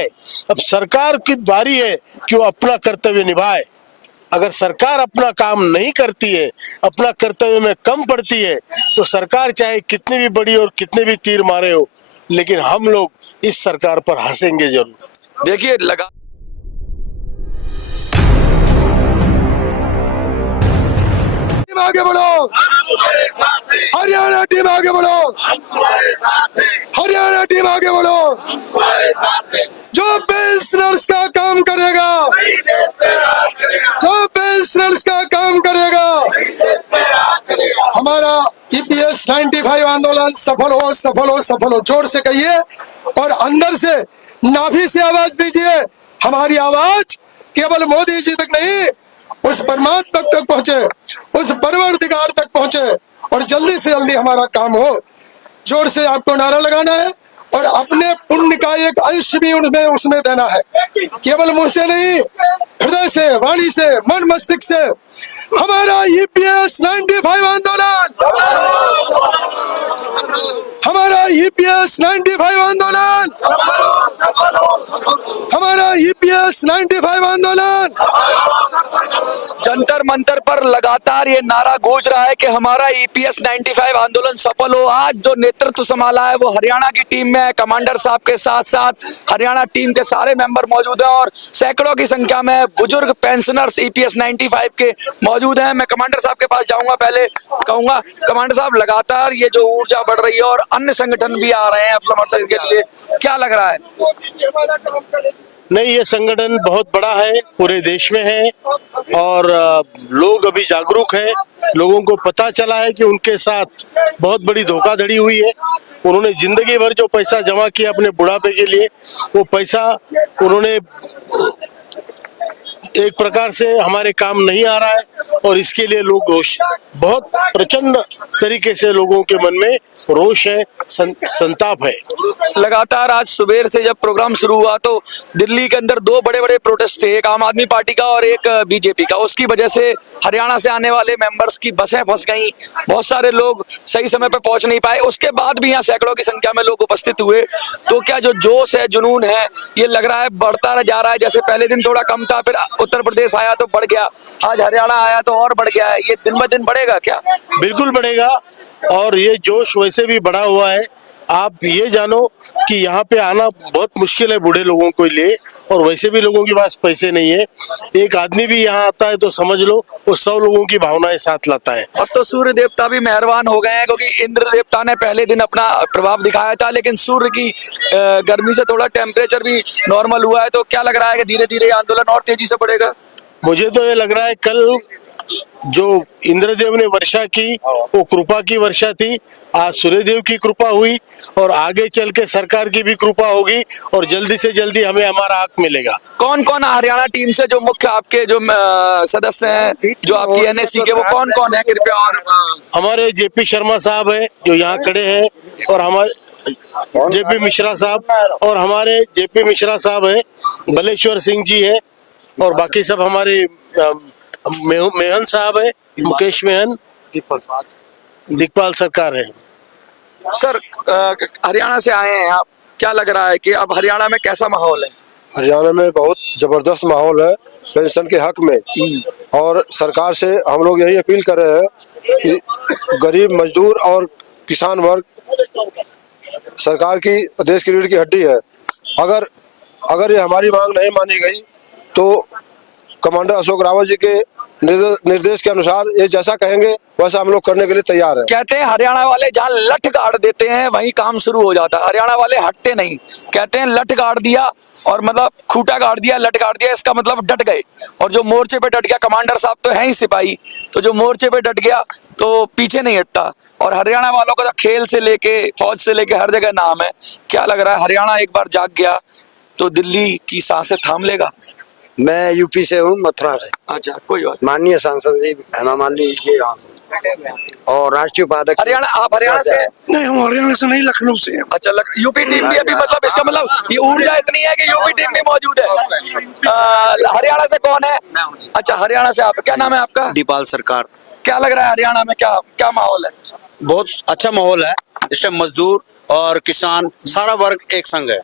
है। अब सरकार की बारी है कि वो अपना कर्तव्य निभाए। अगर सरकार अपना काम नहीं करती है, अपना कर्तव्य में कम पड़ती है, तो सरकार चाहे कितनी भी बड़ी और कितने भी तीर मारे हो, लेकिन हम लोग इस सरकार पर हंसेंगे जरूर। देखिए लगा आगे बढ़ो, हरियाणा टीम आगे बढ़ो, हरियाणा टीम आगे बढ़ो। जो पेंशनर्स का काम करेगा, जो पेंशनर्स का काम करेगा, हमारा ईपीएस 95 आंदोलन सफल हो, सफल हो, सफल हो। जोर से कहिए और अंदर से नाभि से आवाज दीजिए। हमारी आवाज केवल मोदी जी तक नहीं, उस परमात्मा तक पहुंचे, उस परवरदिगार तक पहुंचे और जल्दी से जल्दी हमारा काम हो। जोर से आपको नारा लगाना है और अपने पुण्य का एक अंश भी उसमें देना है। केवल मुंह से नहीं, हृदय से, वाणी से, मन मस्तिष्क से। हमारा ईपीएस 95 आंदोलन, हमारा ईपीएस 95 आंदोलन, हमारा ईपीएस 95 आंदोलन। जंतर मंतर पर लगातार ये नारा गूंज रहा है कि हमारा ईपीएस 95 आंदोलन सफल हो। आज जो नेतृत्व संभाला है वो हरियाणा की टीम में है। कमांडर साहब के साथ साथ हरियाणा टीम के सारे मेंबर मौजूद हैं और सैकड़ों की संख्या में बुजुर्ग पेंशनर्स ईपीएस 95 के मौजूद हैं। मैं कमांडर साहब के पास जाऊंगा, पहले कहूंगा कमांडर साहब, लगातार ये जो ऊर्जा बढ़ रही है और अन्य संगठन भी आ रहे हैं अब समर्थन के लिए, क्या लग रहा है? नहीं, ये संगठन बहुत बड़ा है, पूरे देश में है और लोग अभी जागरूक हैं। लोगों को पता चला है कि उनके साथ बहुत बड़ी धोखाधड़ी हुई है। उन्होंने जिंदगी भर जो पैसा जमा किया अपने बुढ़ापे के लिए, वो पैसा उन्होंने एक प्रकार से हमारे काम नहीं आ रहा है और इसके लिए लोग रोष, बहुत प्रचंड तरीके से लोगों के मन में रोष है, संताप है। लगातार आज सुबह से जब प्रोग्राम शुरू हुआ तो दिल्ली के अंदर दो बड़े बड़े प्रोटेस्ट थे, एक आम आदमी पार्टी का और एक बीजेपी का। उसकी वजह से हरियाणा से आने वाले मेंबर्स की बसें फंस गईं, बहुत सारे लोग सही समय पर पहुंच नहीं पाए। उसके बाद भी यहाँ सैकड़ों की संख्या में लोग उपस्थित हुए। तो क्या जो जोश है, जुनून है, ये लग रहा है बढ़ता जा रहा है? जैसे पहले दिन थोड़ा कम था, फिर उत्तर प्रदेश आया तो बढ़ गया, आज हरियाणा आया तो और बढ़ गया है। ये दिन ब दिन बढ़ेगा क्या? बिल्कुल बढ़ेगा और ये जोश वैसे भी बढ़ा हुआ है। आप ये जानो कि यहाँ पे आना बहुत मुश्किल है बूढ़े लोगों के लिए और वैसे भी लोगों के पास पैसे नहीं है। एक आदमी भी यहाँ आता है तो समझ लो वो 100 लोगों की भावनाएं साथ लाता है। अब तो सूर्य देवता भी मेहरबान हो गए हैं, क्योंकि इंद्र देवता ने पहले दिन अपना प्रभाव दिखाया था, लेकिन सूर्य की गर्मी से थोड़ा टेम्परेचर भी नॉर्मल हुआ है। तो क्या लग रहा है कि धीरे धीरे आंदोलन और तेजी से बढ़ेगा? मुझे तो ये लग रहा है कल जो इंद्रदेव ने वर्षा की वो कृपा की वर्षा थी, आज सूर्यदेव की कृपा हुई और आगे चल के सरकार की भी कृपा होगी और जल्दी से जल्दी हमें हमारा हक मिलेगा। कौन कौन हरियाणा टीम से जो मुख्य आपके जो सदस्य हैं, जो आपकी एनएससी के, वो कौन कौन है कृपया? और हमारे जेपी शर्मा साहब है जो यहाँ खड़े हैं और हमारे जेपी मिश्रा साहब और हमारे जेपी मिश्रा साहब है, बलेश्वर सिंह जी है और बाकी सब हमारे मेहन साहब है, मुकेश मेहन, दिखपाल सरकार है। सर हरियाणा से आए हैं आप, क्या लग रहा है कि अब हरियाणा में कैसा माहौल है? हरियाणा में बहुत जबरदस्त माहौल है पेंशन के हक में और सरकार से हम लोग यही अपील कर रहे हैं कि गरीब मजदूर और किसान वर्ग सरकार की, देश की रीढ़ की हड्डी है। अगर ये हमारी मांग नहीं मानी गई तो कमांडर अशोक रावत जी के निर्देश के अनुसार ये जैसा कहेंगे वैसा हम लोग करने के लिए तैयार हैं। कहते हैं हरियाणा वाले जहाँ लठ गाड़ देते हैं वहीं काम शुरू हो जाता है। हरियाणा वाले हटते नहीं, कहते हैं लठ गाड़ दिया और मतलब खूंटा गाड़ दिया, लठ गाड़ दिया, इसका मतलब डट गए। और जो मोर्चे पे डट गया, कमांडर साहब तो है ही सिपाही, तो जो मोर्चे पे डट गया तो पीछे नहीं हटता। और हरियाणा वालों का खेल से लेके फौज से लेके हर जगह नाम है। क्या लग रहा है हरियाणा एक बार जाग गया तो दिल्ली की सांसें थाम लेगा? मैं यूपी से हूँ, मथुरा से। अच्छा, कोई बात। माननीय सांसद जी हेमा मालिनी जी यहाँ और राष्ट्रीय उपाध्यक्ष। हरियाणा, आप हरियाणा से? नहीं, हम हरियाणा से नहीं, लखनऊ से हैं। अच्छा, यूपी टीम भी अभी, मतलब इसका मतलब ये ऊर्जा इतनी है कि यूपी टीम भी मौजूद है। हरियाणा से कौन है? अच्छा, हरियाणा से आप, क्या नाम है आपका? दीपाल सरकार। क्या लग रहा है हरियाणा में क्या क्या माहौल है? बहुत अच्छा माहौल है इस टाइम। मजदूर और किसान सारा वर्ग एक संग है।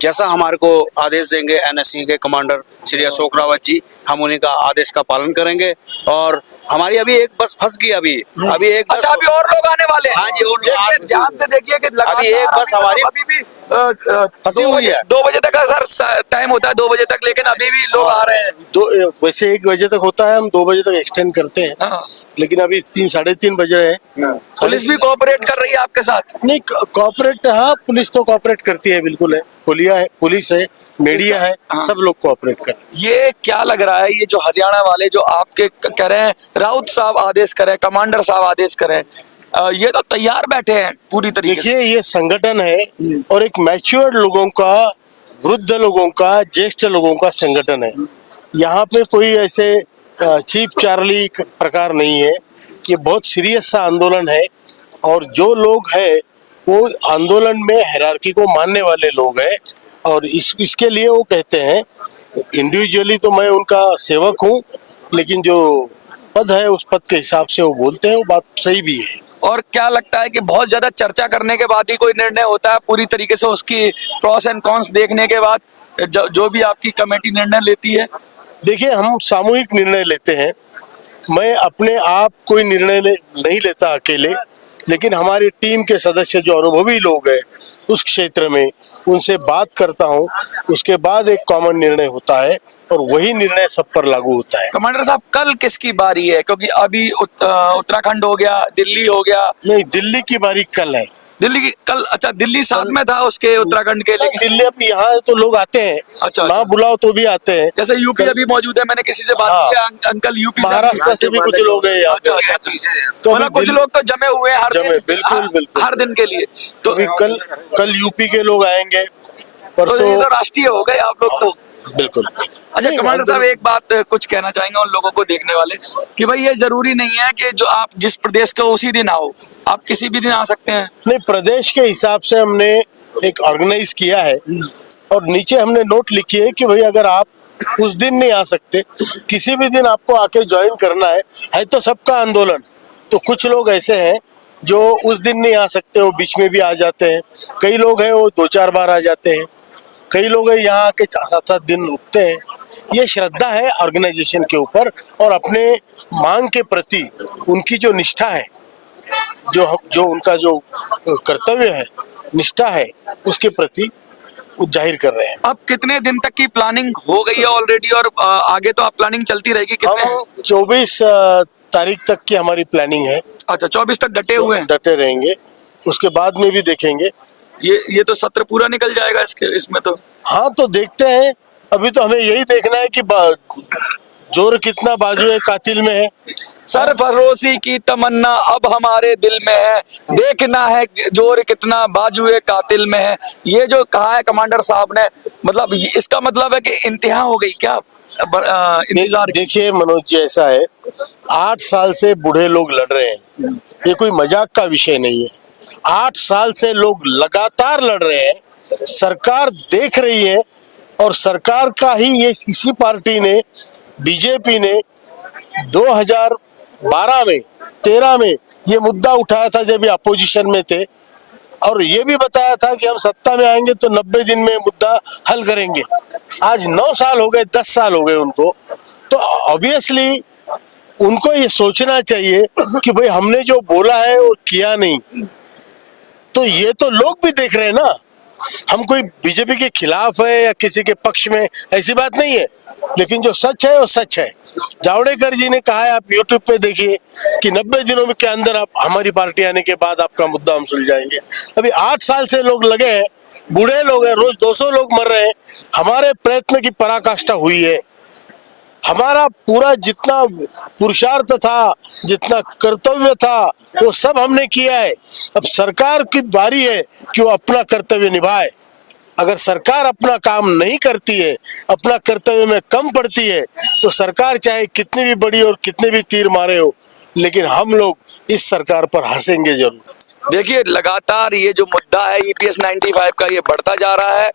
जैसा हमारे को आदेश देंगे एनएससी के कमांडर श्री अशोक रावत जी, हम उन्हीं का आदेश का पालन करेंगे। और हमारी अभी एक बस फंस गई, अभी एक बस। अच्छा, अभी और लोग आने वाले हैं। हाँ जी, और देखिए, ध्यान से देखिए कि अभी एक बस हमारी अभी भी फंसी हुई है। 2 बजे तक का सर टाइम होता है, 2 बजे तक, लेकिन अभी भी लोग आ रहे हैं। वैसे 1 बजे तक होता है, हम 2 बजे तक एक्सटेंड करते हैं, हाँ। लेकिन अभी 3 साढ़े 3 बजे है। पुलिस भी कोऑपरेट कर रही है आपके साथ? नहीं, कोऑपरेट, हाँ पुलिस तो कोऑपरेट करती है, बिल्कुल है। पुलिस है, मीडिया है, हाँ। सब लोग कोऑपरेट करते हैं। ये क्या लग रहा है, ये जो हरियाणा वाले जो आपके कह रहे हैं, राउत साहब आदेश करें, कमांडर साहब आदेश करें, ये तो तैयार बैठे हैं पूरी तरीके से। देखिए, ये संगठन है और एक मैच्योर्ड लोगों का, वृद्ध लोगों का, ज्येष्ठ लोगों का संगठन है। यहाँ पे कोई ऐसे चीप चार्ली प्रकार नहीं है। ये बहुत सीरियस सा आंदोलन है और जो लोग हैं वो आंदोलन में हायरार्की को मानने वाले लोग हैं और इसके लिए वो कहते हैं। इंडिविजुअली तो मैं उनका सेवक हूँ, लेकिन जो पद है उस पद के हिसाब से वो बोलते हैं, वो बात सही भी है। और क्या लगता है कि बहुत ज्यादा चर्चा करने के बाद ही कोई निर्णय होता है, पूरी तरीके से उसकी प्रॉस एंड कॉन्स देखने के बाद जो भी आपकी कमेटी निर्णय लेती है? देखिए, हम सामूहिक निर्णय लेते हैं। मैं अपने आप कोई निर्णय नहीं लेता अकेले, लेकिन हमारी टीम के सदस्य जो अनुभवी लोग हैं उस क्षेत्र में, उनसे बात करता हूं, उसके बाद एक कॉमन निर्णय होता है और वही निर्णय सब पर लागू होता है। कमांडर साहब, कल किसकी बारी है? क्योंकि अभी उत्तराखंड हो गया, दिल्ली हो गया। नहीं, दिल्ली की बारी कल है। दिल्ली की कल? अच्छा, दिल्ली साथ में था उसके उत्तराखंड के, लेकिन दिल्ली अब यहाँ तो लोग आते हैं, अच्छा। ना बुलाओ तो भी आते हैं। जैसे यूपी अभी मौजूद है, मैंने किसी से बात हाँ। की है, अंकल यूपी से, महाराष्ट्र से भी कुछ लोग हैं यहाँ पे। अच्छा, तो मतलब कुछ लोग तो जमे हुए हैं बिल्कुल हर दिन के लिए। तो अभी कल यूपी के लोग आएंगे, ये परसों। तो राष्ट्रीय हो गए आप लोग तो। बिल्कुल। अच्छा कमांडर साहब, एक बात कुछ कहना चाहेंगे उन लोगों को देखने वाले कि भाई ये जरूरी नहीं है कि जो आप जिस प्रदेश के उसी दिन आओ, आप किसी भी दिन आ सकते हैं। नहीं, प्रदेश के हिसाब से हमने एक ऑर्गेनाइज किया है और नीचे हमने नोट लिखी है कि भाई अगर आप उस दिन नहीं आ सकते, किसी भी दिन आपको आके ज्वाइन करना है तो सबका आंदोलन। तो कुछ लोग ऐसे हैं जो उस दिन नहीं आ सकते, वो बीच में भी आ जाते हैं। कई लोग हैं वो 2-4 बार आ जाते हैं। कई लोग यहाँ आके 7-7 दिन रुकते हैं। ये श्रद्धा है ऑर्गेनाइजेशन के ऊपर और अपने मांग के प्रति उनकी जो निष्ठा है, जो उनका जो कर्तव्य है, निष्ठा है, उसके प्रति वो जाहिर कर रहे हैं। अब कितने दिन तक की प्लानिंग हो गई है ऑलरेडी और आगे तो आप प्लानिंग चलती रहेगी? कितने? हम 24 तारीख तक की हमारी प्लानिंग है। अच्छा, 24 तक डटे हुए हैं? डटे रहेंगे, उसके बाद में भी देखेंगे। ये तो सत्र पूरा निकल जाएगा इसमें तो। हाँ, तो देखते हैं। अभी तो हमें यही देखना है कि जोर कितना बाजुए कातिल में है। सरफरोशी की तमन्ना अब हमारे दिल में है, देखना है जोर कितना बाजुए कातिल में है। ये जो कहा है कमांडर साहब ने, मतलब इसका मतलब है कि इंतहा हो गई क्या इंतजार? देखिए मनोज जी, ऐसा है, 8 साल से बूढ़े लोग लड़ रहे हैं। ये कोई मजाक का विषय नहीं है। 8 साल से लोग लगातार लड़ रहे हैं, सरकार देख रही है और सरकार का ही ये इसी पार्टी ने, बीजेपी ने 2012 में 13 में ये मुद्दा उठाया था जब ये अपोजिशन में थे और ये भी बताया था कि हम सत्ता में आएंगे तो 90 दिन में मुद्दा हल करेंगे। आज 9 साल हो गए, 10 साल हो गए उनको। तो ऑब्वियसली उनको ये सोचना चाहिए कि भाई हमने जो बोला है वो किया नहीं। तो ये तो लोग भी देख रहे हैं ना, हम कोई बीजेपी के खिलाफ है या किसी के पक्ष में, ऐसी बात नहीं है। लेकिन जो सच है वो सच है। जावड़ेकर जी ने कहा है, आप यूट्यूब पे देखिए कि 90 दिनों के अंदर आप हमारी पार्टी आने के बाद आपका मुद्दा हम सुलझाएंगे। अभी 8 साल से लोग लगे हैं, बूढ़े लोग हैं, रोज 200 लोग मर रहे हैं। हमारे प्रयत्न की पराकाष्ठा हुई है। हमारा पूरा जितना पुरुषार्थ था, जितना कर्तव्य था, वो सब हमने किया है। अब सरकार की बारी है कि वो अपना कर्तव्य निभाए। अगर सरकार अपना काम नहीं करती है, अपना कर्तव्य में कम पड़ती है, तो सरकार चाहे कितनी भी बड़ी और कितने भी तीर मारे हो, लेकिन हम लोग इस सरकार पर हंसेंगे जरूर। देखिए, लगातार ये जो मुद्दा है EPS 95 का, ये बढ़ता जा रहा है।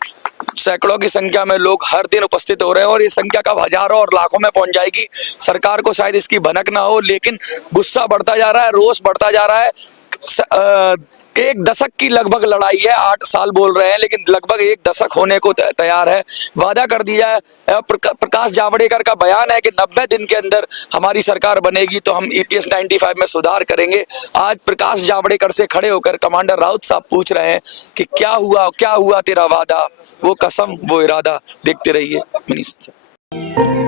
सैकड़ों की संख्या में लोग हर दिन उपस्थित हो रहे हैं और ये संख्या कब हजारों और लाखों में पहुंच जाएगी, सरकार को शायद इसकी भनक ना हो, लेकिन गुस्सा बढ़ता जा रहा है, रोष बढ़ता जा रहा है। एक दशक की लगभग लड़ाई है, 8 साल बोल रहे हैं लेकिन लगभग एक दशक होने को तैयार है। वादा कर दिया है। प्रकाश जावड़ेकर का बयान है कि 90 दिन के अंदर हमारी सरकार बनेगी तो हम EPS 95 में सुधार करेंगे। आज प्रकाश जावड़ेकर से खड़े होकर कमांडर राउत साहब पूछ रहे हैं कि क्या हुआ तेरा वादा, वो कसम वो इरादा। देखते रहिए मनीष सर।